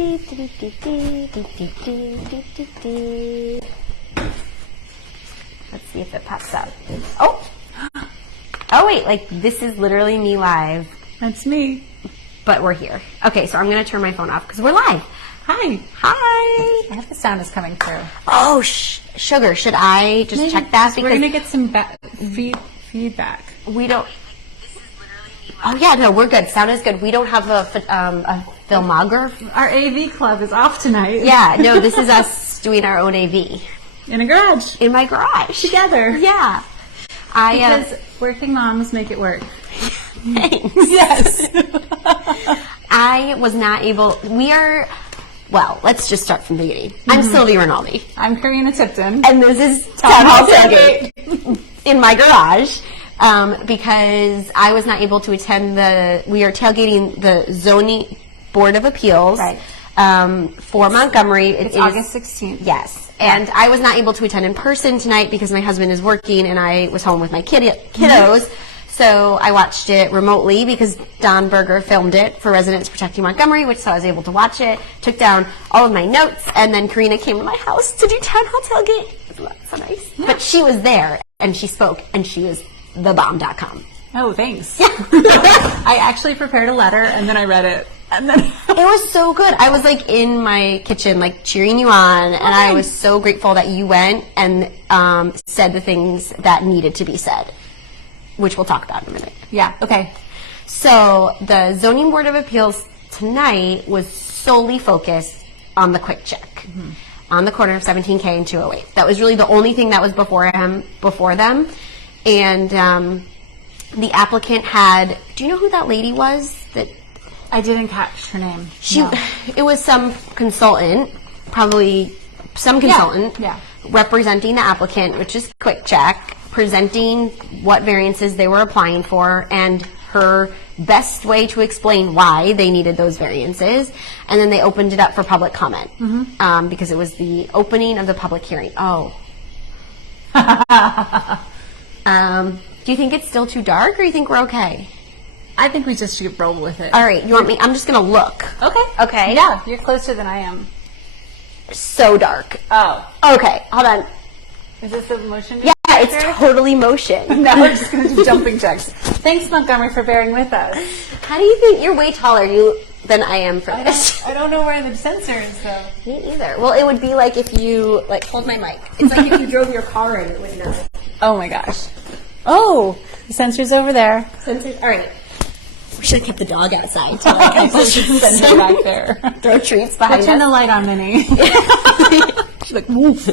Let's see if it pops up. Oh! Oh, wait, like, this is literally me live. That's me. But we're here. Okay, so I'm going to turn my phone off because we're live. Hi. Hi. I hope the sound is coming through. Oh, sugar, should I just check that? Because we're going to get some feedback. We don't... Oh, yeah, no, we're good. Sound is good. We don't have a filmographer. Our AV club is off tonight. Yeah, no, this is us doing our own AV. In a garage. In my garage. Together. Yeah. Because working moms make it work. Thanks. Yes. I was not able... Well, let's just start from the beginning. I'm Sylvie Rinaldi. I'm Karina Tipton. And this is Town Hall Tailgate in my garage. Because I was not able to attend we are tailgating the Zoning Board of Appeals for Montgomery. It's August 16th. Yes. And I was not able to attend in person tonight because my husband is working and I was home with my kiddos. So I watched it remotely because Don Berger filmed it for Residents Protecting Montgomery, so I was able to watch it, took down all of my notes, and then Karina came to my house to do Town Hall Tailgate. That's so nice. Yeah. But she was there, and she spoke, and she was thebomb.com. Oh, thanks. I actually prepared a letter, and then I read it. And then it was so good. I was like in my kitchen, like cheering you on, and I was so grateful that you went and said the things that needed to be said, which we'll talk about in a minute. Yeah, okay. So the Zoning Board of Appeals tonight was solely focused on the quick check on the corner of 17K and 208. That was really the only thing that was before them. And the applicant had, do you know who that lady was? That I didn't catch her name. It was some consultant, probably some consultant, representing the applicant, which is quick check, presenting what variances they were applying for and her best way to explain why they needed those variances. And then they opened it up for public comment because it was the opening of the public hearing. Oh. Do you think it's still too dark or you think we're okay? I think we just should roll with it. All right, you want me? I'm just going to look. Okay. Okay. Yeah, you're closer than I am. So dark. Oh. Okay, hold on. Is this a motion? Yeah, it's totally motion. Now we're just going to do jumping jacks. Thanks, Montgomery, for bearing with us. How do you think you're way taller than I am for this? I don't know where the sensor is, though. Me either. Well, it would be like if you, hold my mic. It's like if you drove your car in, it would know. Oh, my gosh. Oh, the sensor's over there. All right. We should have kept the dog outside. Send her back there. Throw treats behind us. Turn the light on, Minnie. She's like, woof.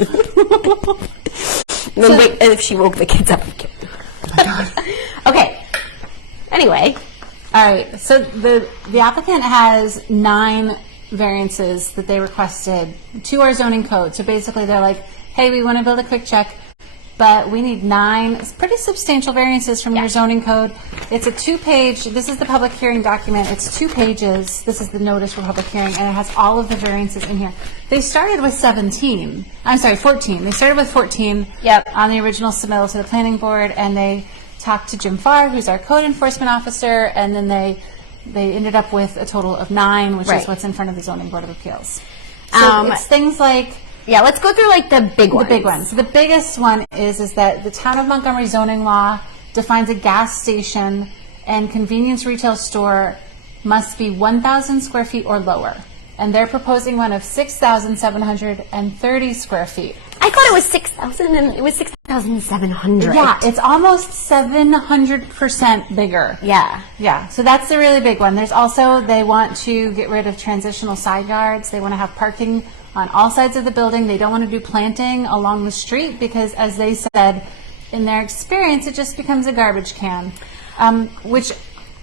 And then wait, and if she woke the kids up, I'd kill them. Oh my God. Okay. Anyway. All right. So the applicant has 9 variances that they requested to our zoning code. So basically they're like, hey, we want to build a quick check, but we need 9 pretty substantial variances from your zoning code. It's a 2-page, this is the public hearing document, it's 2 pages, this is the notice for public hearing, and it has all of the variances in here. They started with 14. They started with 14 on the original submittal to the planning board, and they talked to Jim Farr, who's our code enforcement officer, and then they ended up with a total of 9, which is what's in front of the Zoning Board of Appeals. So it's things like, yeah, let's go through like the big ones. The big ones. So the biggest one is that the Town of Montgomery zoning law defines a gas station and convenience retail store must be 1,000 square feet or lower. And they're proposing one of 6,730 square feet. I thought it was 6,000 and it was 6,700. Yeah, it's almost 700% bigger. Yeah. Yeah, so that's the really big one. There's also, they want to get rid of transitional side yards. They want to have parking on all sides of the building. They don't want to do planting along the street because, as they said, in their experience, it just becomes a garbage can, which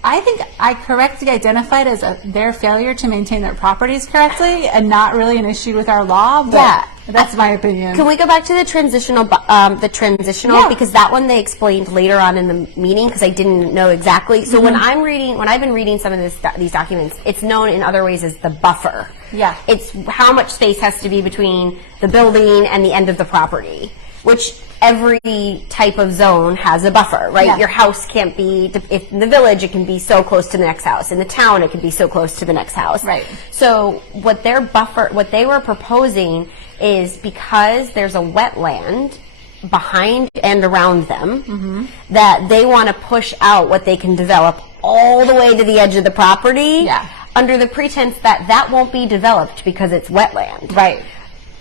I think I correctly identified as their failure to maintain their properties correctly and not really an issue with our law, but that's my opinion. Can we go back to the transitional, because that one they explained later on in the meeting because I didn't know exactly. So when I've been reading some of these documents, it's known in other ways as the buffer. Yeah. It's how much space has to be between the building and the end of the property, which every type of zone has a buffer, right? Yeah. Your house can't be, if in the village, it can be so close to the next house. In the town, it can be so close to the next house. Right. So what they were proposing is, because there's a wetland behind and around them, that they want to push out what they can develop all the way to the edge of the property, Yeah. under the pretense that that won't be developed because it's wetland. Right.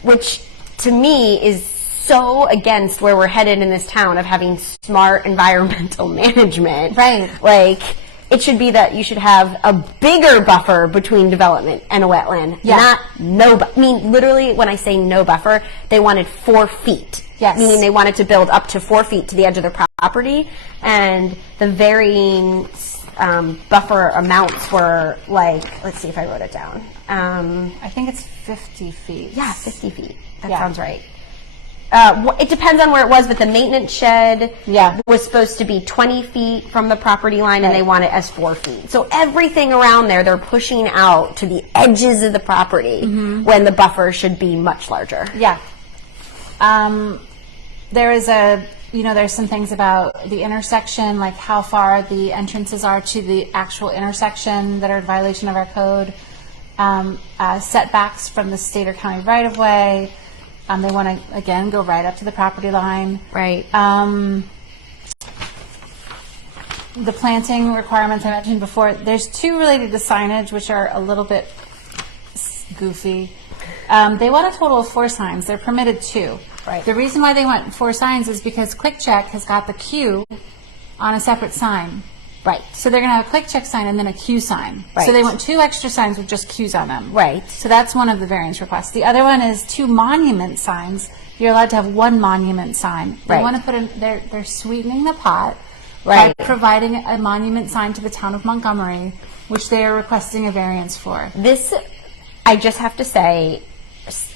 Which to me is so against where we're headed in this town of having smart environmental management. Right. Like, it should be that you should have a bigger buffer between development and a wetland. Yeah. Not no, I mean, literally, when I say no buffer, they wanted 4 feet. Yes. Meaning they wanted to build up to 4 feet to the edge of their property, and the varying buffer amounts were like, let's see if I wrote it down. I think it's 50 feet. Yeah, 50 feet. That Yeah. sounds right. It depends on where it was, but the maintenance shed was supposed to be 20 feet from the property line, and they want it as 4 feet. So everything around there, they're pushing out to the edges of the property when the buffer should be much larger. Yeah. There is there's some things about the intersection, like how far the entrances are to the actual intersection that are in violation of our code. Setbacks from the state or county right of way. They want to, again, go right up to the property line. Right. The planting requirements I mentioned before, there's 2 related to signage, which are a little bit goofy. They want a total of 4 signs. They're permitted 2. Right. The reason why they want 4 signs is because Quick Check has got the Q on a separate sign. Right. So they're going to have a Quick Check sign and then a Q sign. Right. So they want 2 extra signs with just Qs on them. Right. So that's one of the variance requests. The other one is 2 monument signs. You're allowed to have 1 monument sign. They Right. want to put in, they're sweetening the pot Right. by providing a monument sign to the town of Montgomery, which they are requesting a variance for. This, I just have to say,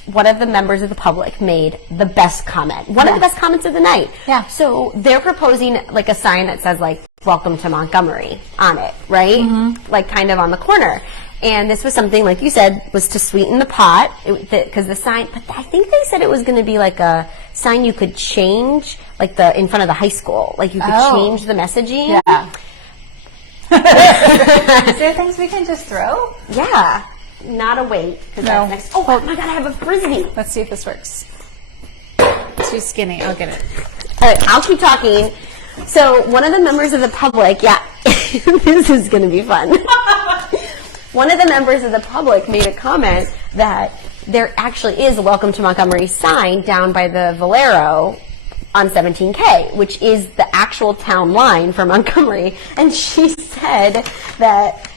one of the members of the public made the best comment. One of the best comments of the night. Yeah. So they're proposing like a sign that says like, "Welcome to Montgomery" on it, right? Like kind of on the corner. And this was something, like you said, was to sweeten the pot, because the sign, but I think they said it was going to be like a sign you could change, like in front of the high school. Like you could change the messaging. Yeah. Is there things we can just throw? Yeah. Not a weight. No. That's next. Oh my God, I have a Frisbee. Let's see if this works. Too skinny. I'll get it. All right, I'll keep talking. So one of the members of the public, this is going to be fun. One of the members of the public made a comment that there actually is a "Welcome to Montgomery" sign down by the Valero on 17K, which is the actual town line for Montgomery. And she said that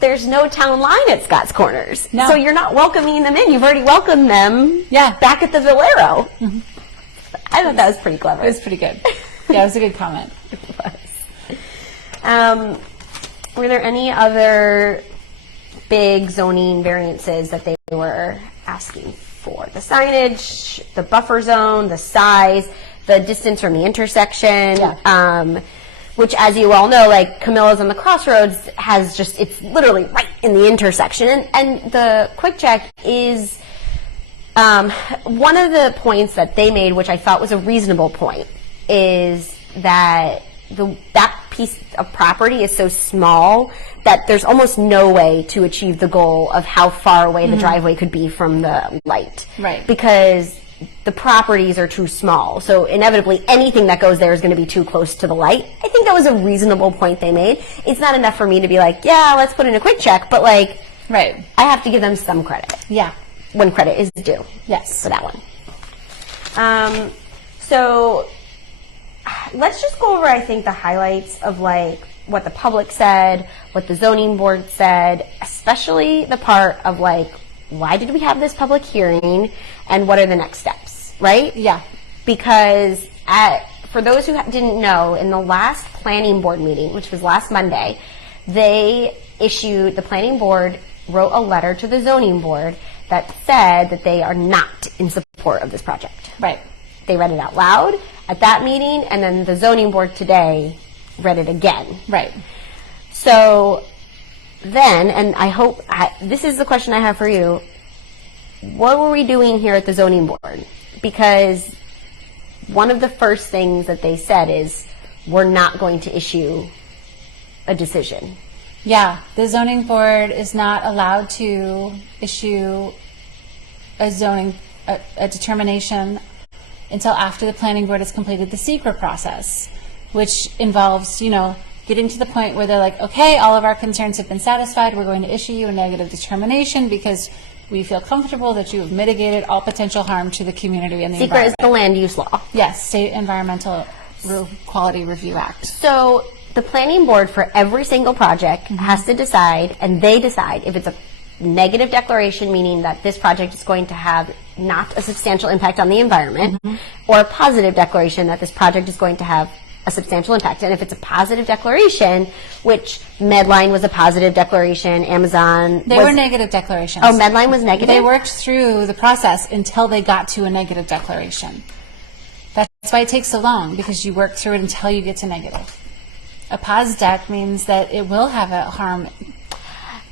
there's no town line at Scott's Corners. No. So you're not welcoming them in. You've already welcomed them back at the Valero. I thought that was pretty clever. It was pretty good. Yeah, it was a good comment. It was. Were there any other big zoning variances that they were asking for? The signage, the buffer zone, the size, the distance from the intersection. Which, as you all know, like Camilla's on the Crossroads has just, it's literally right in the intersection. And the Quick Check is one of the points that they made, which I thought was a reasonable point, is that that piece of property is so small that there's almost no way to achieve the goal of how far away the driveway could be from the light. Right. Because the properties are too small. So inevitably anything that goes there is going to be too close to the light. I think that was a reasonable point they made. It's not enough for me to be like, yeah, let's put in a Quick Check, but like, Right. I have to give them some credit. Yeah. When credit is due. Yes. For that one. So let's just go over, I think, the highlights of like what the public said, what the zoning board said, especially the part of like, why did we have this public hearing and what are the next steps, right? Yeah. Because for those who didn't know, in the last planning board meeting, which was last Monday, the planning board wrote a letter to the zoning board that said that they are not in support of this project. Right. They read it out loud at that meeting, and then the zoning board today read it again. Right. So then, and I hope, this is the question I have for you, what were we doing here at the zoning board? Because one of the first things that they said is, we're not going to issue a decision. Yeah, the zoning board is not allowed to issue a determination until after the planning board has completed the secret process, which involves, getting to the point where they're like, okay, all of our concerns have been satisfied. We're going to issue you a negative determination because we feel comfortable that you have mitigated all potential harm to the community and the Secret is environment. the land use law. Yes, State Environmental Quality Review Act. So the planning board for every single project has to decide, and they decide if it's a negative declaration, meaning that this project is going to have not a substantial impact on the environment, or a positive declaration that this project is going to have a substantial impact. And if it's a positive declaration, which Medline was a positive declaration, Amazon They were negative declarations. Oh, Medline was negative? They worked through the process until they got to a negative declaration. That's why it takes so long, because you work through it until you get to negative. A pos dec means that it will have a harm,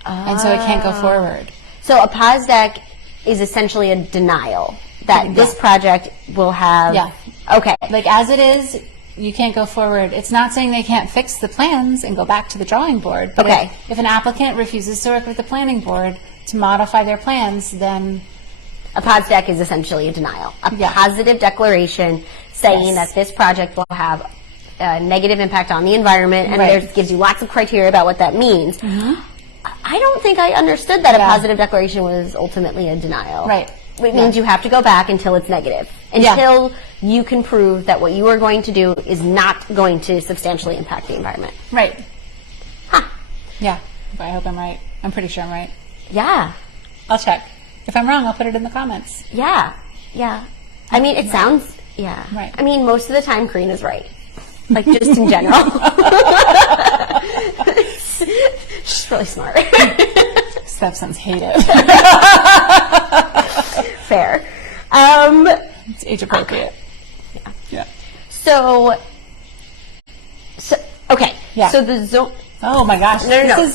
and so it can't go forward. So a pos dec is essentially a denial that this project will have... Yeah. Okay. Like, as it is, you can't go forward. It's not saying they can't fix the plans and go back to the drawing board. But Okay. if an applicant refuses to work with the planning board to modify their plans, then... A pos dec is essentially a denial. A Yeah. positive declaration saying Yes. that this project will have a negative impact on the environment, and Right. there gives you lots of criteria about what that means. I don't think I understood that a positive declaration was ultimately a denial. Right. It means you have to go back until it's negative. Until you can prove that what you are going to do is not going to substantially impact the environment. Right. Huh. Yeah. I hope I'm right. I'm pretty sure I'm right. Yeah. I'll check. If I'm wrong, I'll put it in the comments. Yeah. Yeah. I mean, it sounds... Yeah. Right. I mean, most of the time, Karina's right. Like, just in general. She's really smart. Stepsons hate it. Fair. It's age appropriate. Yeah. So, okay. Yeah. So the zone... Oh my gosh. No.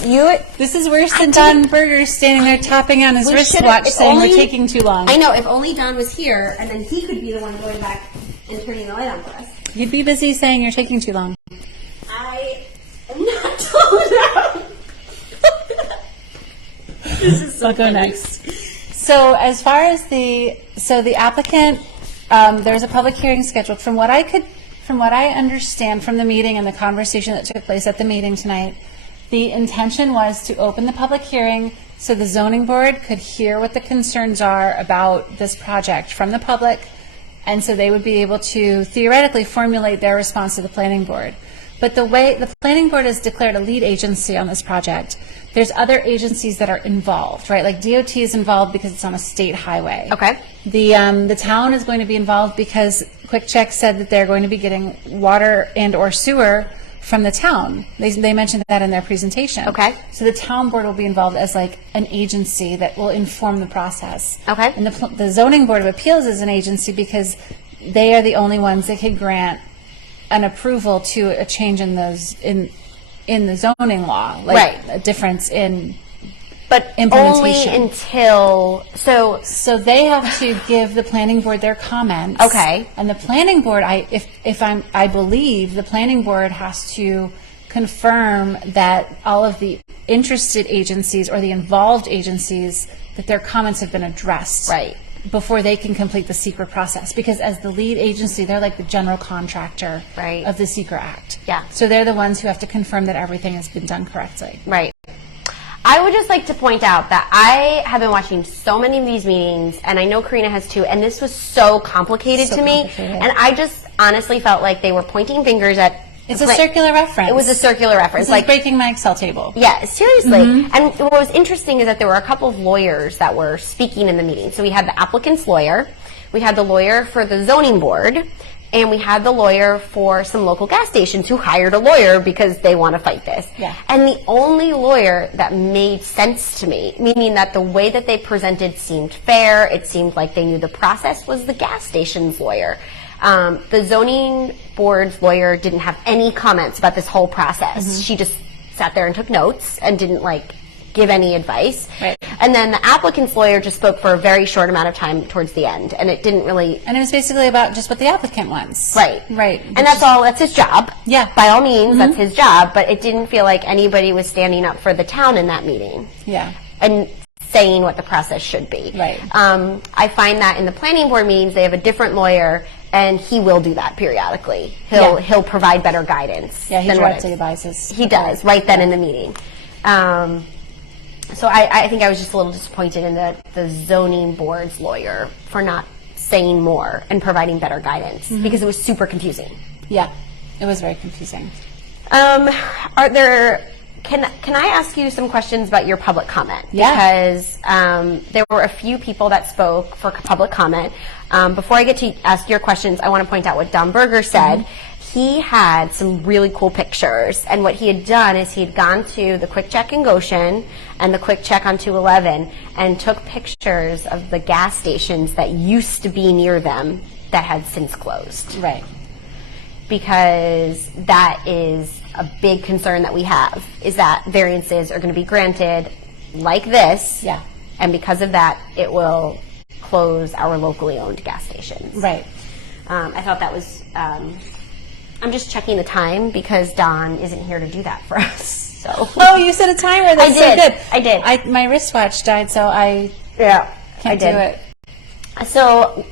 This is worse than Don Berger standing there tapping on his We should've- wristwatch if saying only- we're taking too long. I know. If only Don was here, and then he could be the one going back and turning the light on for us. You'd be busy saying you're taking too long. I am not told that. This is so I'll go funny. next. So as far as the applicant, there's a public hearing scheduled. From what I understand from the meeting and the conversation that took place at the meeting tonight, the intention was to open the public hearing so the zoning board could hear what the concerns are about this project from the public, and so they would be able to theoretically formulate their response to the planning board. But the way the planning board has declared a lead agency on this project, there's other agencies that are involved, right? Like DOT is involved because it's on a state highway. Okay. The town is going to be involved because Quick Check said that they're going to be getting water and or sewer from the town. They mentioned that in their presentation. Okay. So the town board will be involved as like an agency that will inform the process. Okay. And the zoning board of appeals is an agency because they are the only ones that could grant an approval to a change in the zoning law, like Right. a difference in But implementation. only until... So they have to give the planning board their comments. Okay. And the planning board, I believe the planning board has to confirm that all of the interested agencies or the involved agencies, that their comments have been addressed. Right. Before they can complete the secret process. Because as the lead agency, they're like the general contractor Right. of the secret act. Yeah. So they're the ones who have to confirm that everything has been done correctly. Right. I would just like to point out that I have been watching so many of these meetings, and I know Karina has too, and this was so complicated So to me. complicated. And I just honestly felt like they were pointing fingers at... It's a circular reference. It was a circular reference. It's like breaking my Excel table. Yeah, seriously. And what was interesting is that there were a couple of lawyers that were speaking in the meeting. So we had the applicant's lawyer, we had the lawyer for the zoning board, and we had the lawyer for some local gas stations who hired a lawyer because they want to fight this. Yeah. And the only lawyer that made sense to me, meaning that the way that they presented seemed fair, it seemed like they knew the process, was the gas station's lawyer. The zoning board's lawyer didn't have any comments about this whole process. She just sat there and took notes and didn't give any advice. Right. And then the applicant's lawyer just spoke for a very short amount of time towards the end, and it didn't really... And it was basically about just what the applicant wants. Right. Right. And that's his job. Yeah. By all means, that's his job, but it didn't feel like anybody was standing up for the town in that meeting. Yeah. And saying what the process should be. Right. I find that in the planning board meetings, they have a different lawyer, and he will do that periodically. He'll provide better guidance. Yeah, he than directly advises. He does, right then in the meeting. So I think I was just a little disappointed in the zoning board's lawyer for not saying more and providing better guidance, because it was super confusing. Yeah, it was very confusing. Are there... Can I ask you some questions about your public comment? Yeah. Because there were a few people that spoke for public comment. Before I get to ask your questions, I want to point out what Don Berger said. He had some really cool pictures, and what he had done is he had gone to the Quick Check in Goshen and the Quick Check on 211 and took pictures of the gas stations that used to be near them that had since closed. Right. Because that is a big concern that we have, is that variances are going to be granted like this. Yeah. And because of that, it will close our locally owned gas stations. Right. I thought that was... I'm just checking the time because Don isn't here to do that for us. So. Oh, you set a timer. That's so good. I did. My wristwatch died, so I can't do it. So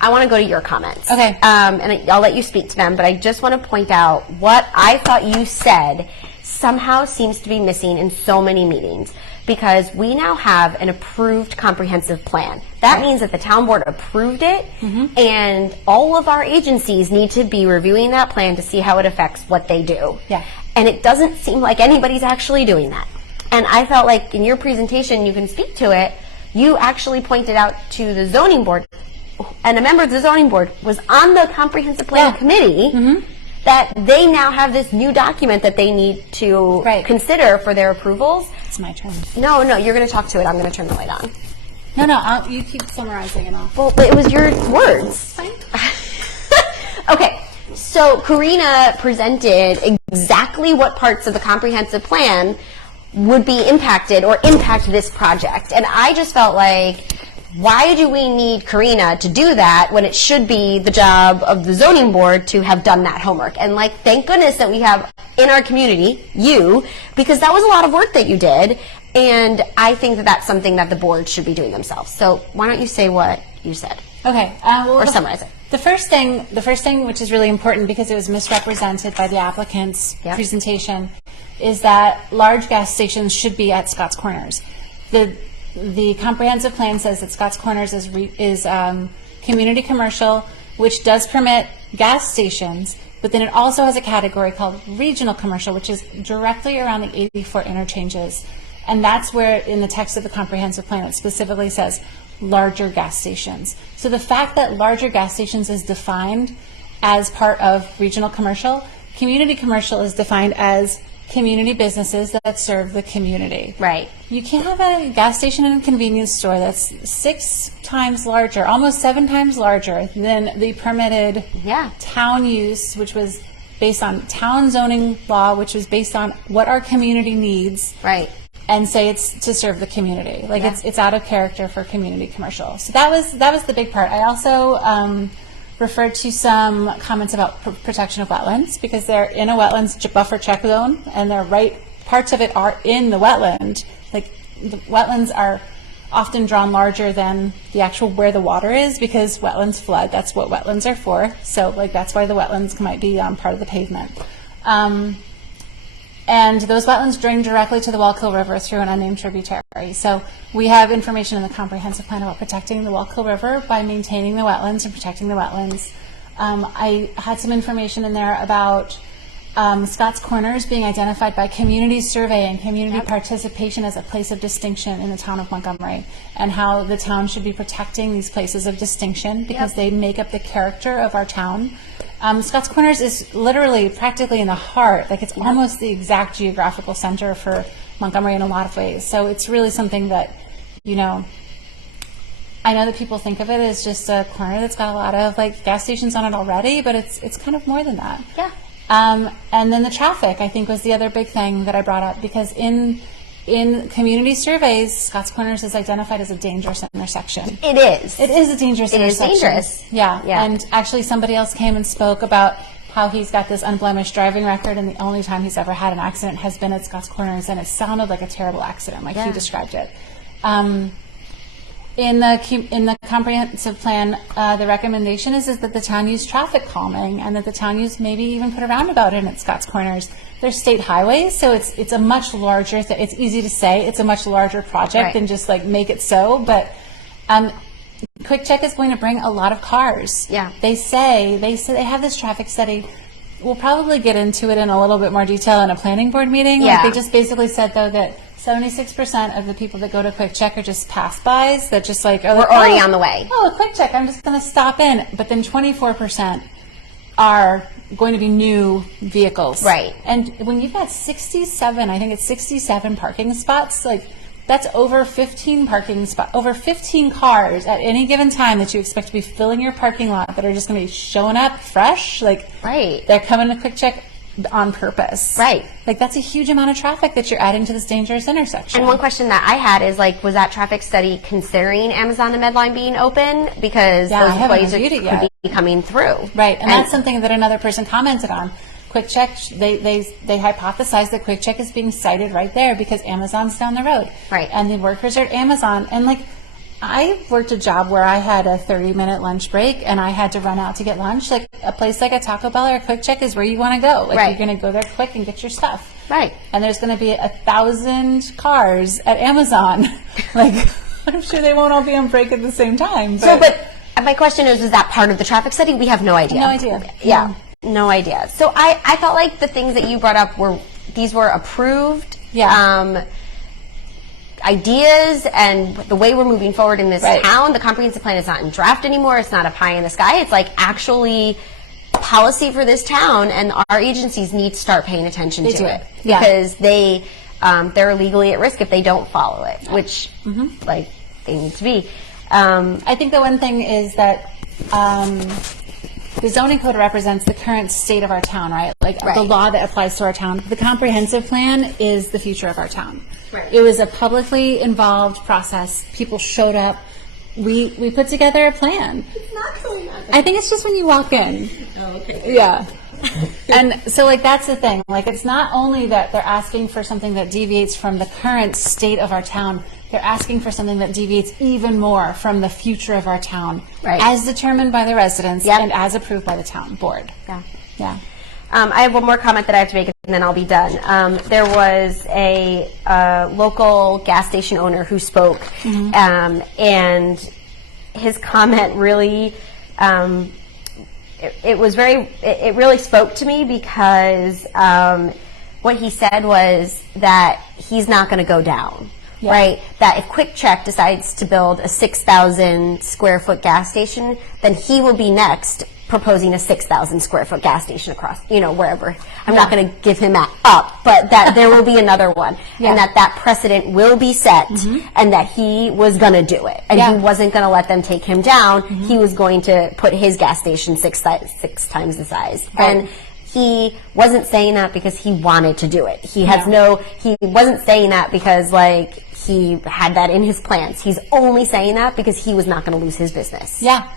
I want to go to your comments. Okay. And I'll let you speak to them, but I just want to point out what I thought you said somehow seems to be missing in so many meetings, because we now have an approved comprehensive plan. That means that the town board approved it, and all of our agencies need to be reviewing that plan to see how it affects what they do. Yeah. And it doesn't seem like anybody's actually doing that. And I felt like in your presentation, you can speak to it, you actually pointed out to the zoning board, and a member of the zoning board was on the comprehensive plan committee, that they now have this new document that they need to consider for their approvals. It's my turn. No, you're going to talk to it. I'm going to turn the light on. No, you keep summarizing and all. Well, but it was your words. Fine. Okay, so Karina presented exactly what parts of the comprehensive plan would be impacted or impact this project. And I just felt like, why do we need Karina to do that when it should be the job of the zoning board to have done that homework? And like, thank goodness that we have in our community, you, because that was a lot of work that you did. And I think that that's something that the board should be doing themselves. So why don't you say what you said? Okay. Or summarize it. The first thing, which is really important because it was misrepresented by the applicant's presentation, is that large gas stations should be at Scott's Corners. The comprehensive plan says that Scott's Corners is community commercial, which does permit gas stations, but then it also has a category called regional commercial, which is directly around the 84 interchanges. And that's where in the text of the comprehensive plan it specifically says larger gas stations. So the fact that larger gas stations is defined as part of regional commercial, community commercial is defined as community businesses that serve the community. Right. You can't have a gas station and a convenience store that's 6 times larger, almost 7 times larger than the permitted town use, which was based on town zoning law, which was based on what our community needs. Right. And say it's to serve the community. Like it's out of character for community commercial. So that was the big part. I also referred to some comments about protection of wetlands, because they're in a wetlands buffer check zone, and parts of it are in the wetland. Like the wetlands are often drawn larger than the actual where the water is, because wetlands flood. That's what wetlands are for. So like that's why the wetlands might be part of the pavement. And those wetlands drain directly to the Wallkill River through an unnamed tributary. So we have information in the comprehensive plan about protecting the Wallkill River by maintaining the wetlands and protecting the wetlands. I had some information in there about Scott's Corners being identified by community survey and community participation as a place of distinction in the town of Montgomery, and how the town should be protecting these places of distinction because they make up the character of our town. Scott's Corners is literally practically in the heart, like it's almost the exact geographical center for Montgomery in a lot of ways. So it's really something that, I know that people think of it as just a corner that's got a lot of like gas stations on it already, but it's kind of more than that. Yeah. And then the traffic, I think, was the other big thing that I brought up, because in in community surveys, Scotts Corners is identified as a dangerous intersection. It is. It is a dangerous intersection. It is dangerous. Yeah. Yeah. And actually somebody else came and spoke about how he's got this unblemished driving record, and the only time he's ever had an accident has been at Scotts Corners, and it sounded like a terrible accident, like he described it. In the comprehensive plan, the recommendation is that the town use traffic calming, and that the town use maybe even put a roundabout in at Scotts Corners. There's state highways, so it's a much larger. It's easy to say it's a much larger project than just like make it so. But Quick Check is going to bring a lot of cars. Yeah. They say they have this traffic study. We'll probably get into it in a little bit more detail in a planning board meeting. Yeah. Like they just basically said though that 76% of the people that go to Quick Check are just pass-bys that just like, We're already on the way. Oh, a Quick Check, I'm just going to stop in. But then 24% are going to be new vehicles. Right. And when you've got 67, I think it's 67 parking spots, like that's over 15 over 15 cars at any given time that you expect to be filling your parking lot that are just going to be showing up fresh. Like, they're coming to Quick Check on purpose. Right. Like that's a huge amount of traffic that you're adding to this dangerous intersection. And one question that I had is like, was that traffic study considering Amazon and Medline being open? Because those employees could be coming through. Right. And that's something that another person commented on. Quick Check, they hypothesized that Quick Check is being cited right there because Amazon's down the road. Right. And the workers are at Amazon. And like, I worked a job where I had a 30-minute lunch break and I had to run out to get lunch. Like a place like a Taco Bell or a Quick Check is where you want to go. Like you're going to go there quick and get your stuff. Right. And there's going to be 1,000 cars at Amazon. Like I'm sure they won't all be on break at the same time. But my question is that part of the traffic study? We have no idea. No idea. Yeah. No idea. So I felt like the things that you brought up were approved. Yeah. Ideas and the way we're moving forward in this town. The comprehensive plan is not in draft anymore. It's not up high in the sky. It's like actually policy for this town, and our agencies need to start paying attention to it because they're legally at risk if they don't follow it, which like they need to be. I think the one thing is that the zoning code represents the current state of our town, right? Like the law that applies to our town. The comprehensive plan is the future of our town. Right. It was a publicly involved process. People showed up. We put together a plan. It's not going on. I think it's just when you walk in. Oh, okay. Yeah. And so like that's the thing. Like it's not only that they're asking for something that deviates from the current state of our town, they're asking for something that deviates even more from the future of our town, as determined by the residents and as approved by the town board. Yeah. Yeah. I have one more comment that I have to make, and then I'll be done. There was a local gas station owner who spoke, and his comment really, it really spoke to me because what he said was that he's not going to go down. Yeah. Right? That if Quick Check decides to build a 6,000 square foot gas station, then he will be next proposing a 6,000 square foot gas station across, wherever. I'm not going to give him that up, but that there will be another one, and that precedent will be set, and that he was going to do it, and he wasn't going to let them take him down. He was going to put his gas station six times the size, and he wasn't saying that because he wanted to do it. He wasn't saying that because like he had that in his plans. He's only saying that because he was not going to lose his business. Yeah.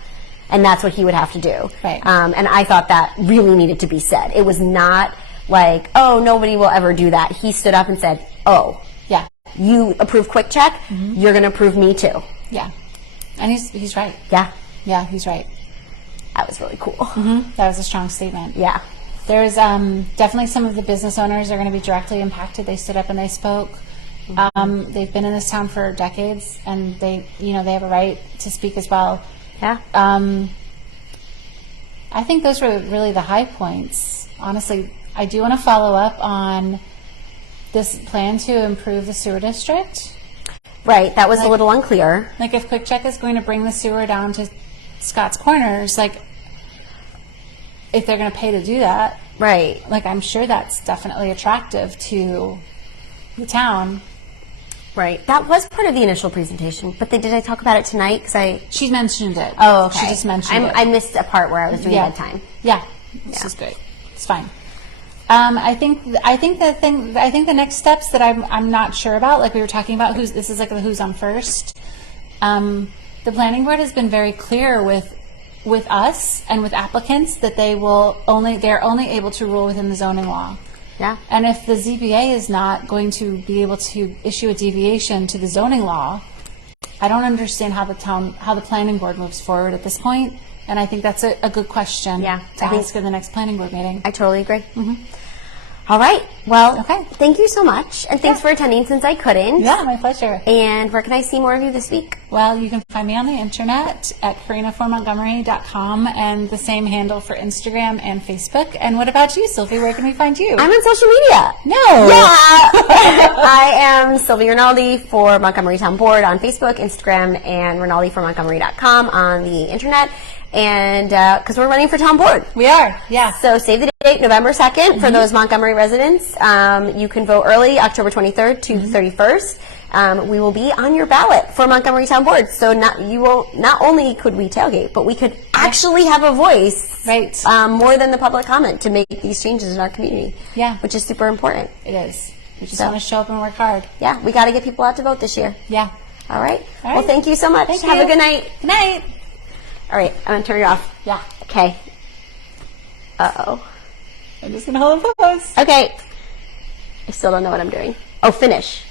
And that's what he would have to do. Right. And I thought that really needed to be said. It was not like, oh, nobody will ever do that. He stood up and said, oh, yeah, you approve Quick Check, you're going to approve me too. Yeah. And he's right. Yeah. Yeah, he's right. That was really cool. That was a strong statement. Yeah. There's definitely some of the business owners are going to be directly impacted. They stood up and they spoke. They've been in this town for decades, and they have a right to speak as well. Yeah. I think those were really the high points. Honestly, I do want to follow up on this plan to improve the sewer district. Right. That was a little unclear. Like if Quick Check is going to bring the sewer down to Scotts Corners, like if they're going to pay to do that, right? Like I'm sure that's definitely attractive to the town. Right. That was part of the initial presentation, but did I talk about it tonight? She mentioned it. Oh, okay. She just mentioned it. I missed a part where I was doing bedtime. Yeah. This is great. It's fine. I think the next steps that I'm not sure about, like we were talking about, this is like the who's on first. The planning board has been very clear with us and with applicants that they're only able to rule within the zoning law. Yeah. And if the ZBA is not going to be able to issue a deviation to the zoning law, I don't understand how the planning board moves forward at this point. And I think that's a good question to ask at the next planning board meeting. I totally agree. All right. Well, Okay. thank you so much. And thanks for attending since I couldn't. Yeah, my pleasure. And where can I see more of you this week? Well, you can find me on the internet at karinaformontgomery.com and the same handle for Instagram and Facebook. And what about you, Sylvie? Where can we find you? I'm on social media. No. Yeah. I am Sylvie Rinaldi for Montgomery Town Board on Facebook, Instagram, and rinaldiformontgomery.com on the internet. And because we're running for town board. We are, yeah. So save the date, November 2nd, for those Montgomery residents. You can vote early, October 23rd to 31st. We will be on your ballot for Montgomery Town Board. So not only could we tailgate, but we could actually have a voice, Right. More than the public comment to make these changes in our community. Yeah. Which is super important. It is. We just want to show up and work hard. Yeah, we got to get people out to vote this year. Yeah. All right. All Well, right. thank you so much. Thank Have you. a good night. Good night. All right, I'm going to turn you off. Yeah. Okay. Uh-oh. I'm just going to hold a pose. Okay. I still don't know what I'm doing. Oh, finish.